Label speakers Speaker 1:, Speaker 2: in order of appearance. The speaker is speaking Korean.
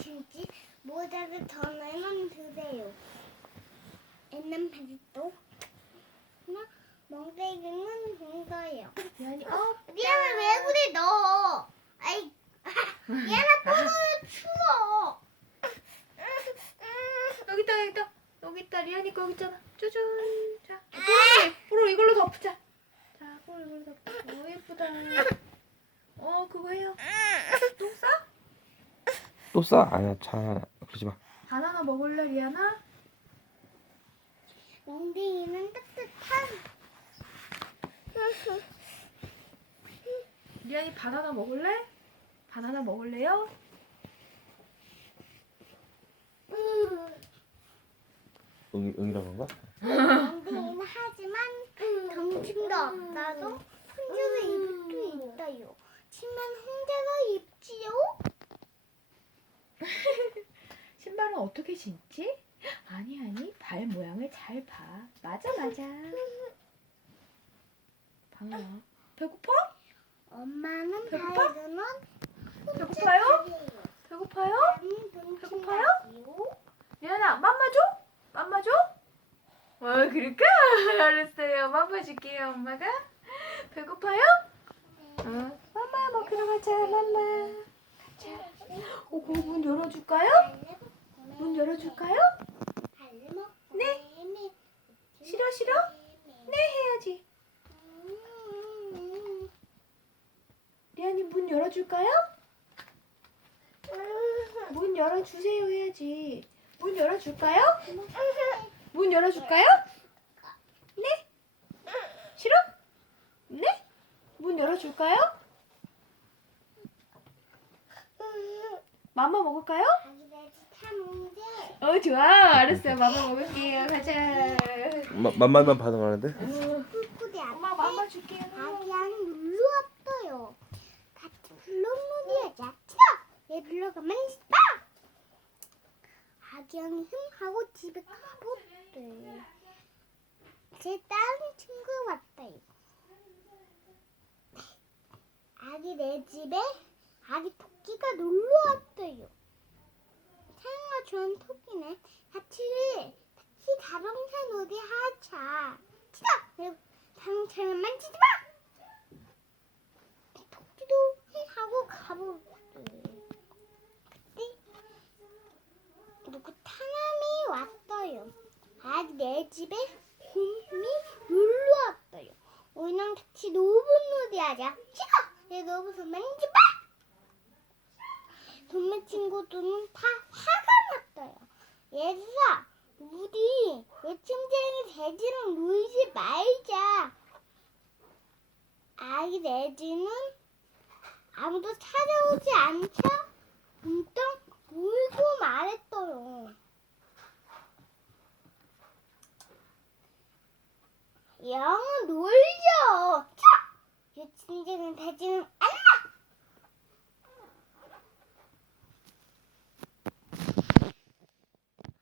Speaker 1: 주지 모자를 전화만 주세요. 옛날 바지도? 나 멍때기는 공사예요.
Speaker 2: 리안이 어
Speaker 1: 미안해. 왜 그래 너? 아이 미안해 떠나요 추워.
Speaker 2: 여기 있다 여기 있다. 여기 있다 리안이 거 여기 있잖아. 쭈준 자 뽀로 뽀로 이걸로 덮자. 자 뽀로 이걸로 덮자. 오 예쁘다. 어 그거 해요. 똥 싸?
Speaker 3: 또 싸? 아니야 차 그러지 마.
Speaker 2: 바나나 먹을래 리안아?
Speaker 1: 멍때기는 따뜻한.
Speaker 2: 리안이 바나나 먹을래? 바나나 먹을래요?
Speaker 3: 응 응이라고 한 거야?
Speaker 1: 멍때기는 하지만 덩침도 없다도 혼자서 입을 수 있어요. 치면 혼자서 입지요?
Speaker 2: 신발은 어떻게 신지? 아니 아니 발 모양을 잘 봐. 맞아 맞아. 바나나 배고파?
Speaker 1: 엄마는
Speaker 2: 배고파? 배고파요? 배고파요? 배고파요? 미안아 맘마 줘? 맘마 줘? 어 그럴까? 알았어요 맘마 줄게요 엄마가 배고파요? 어 맘마 먹으러 가자 맘마 가자 어 그거 문 열어줄까요? 문 열어줄까요? 네? 싫어 싫어? 네 해야지 리안이 문 열어줄까요? 문 열어주세요 해야지 문 열어줄까요? 문 열어줄까요? 네? 싫어? 네? 문 열어줄까요? 맘마 먹을까요? 어 좋아 알았어요 맘마 먹을게요 가자
Speaker 3: 마, 맘만만 반응하는데?
Speaker 2: 어, 엄마 맘마 줄게요
Speaker 1: 아기양 눌러 왔어요. 같이 불러놀이하자. 치다! 얘 불러가면 빠! 아기양이 흠하고 집에 가보대. 제 다른 친구 왔어요. 아기 내 집에 아기 토끼가 놀러 왔어요. 좋아하는 토끼네. 같이 같이 다방산 놀이 하자. 치다! 내 자동차를 만지지 마! 토끼도 하고 가보고 그때 누구 타남이 왔어요. 아기 내 집에 곰이 놀러 왔어요. 우리랑 같이 노분 놀이하자. 싫어! 내 노분을 만지지 마! 동네 친구들은 아이 내지는 아무도 찾아오지 않자 문득 울고 말했어요. 영은 놀죠. 차! 유치원은 대지는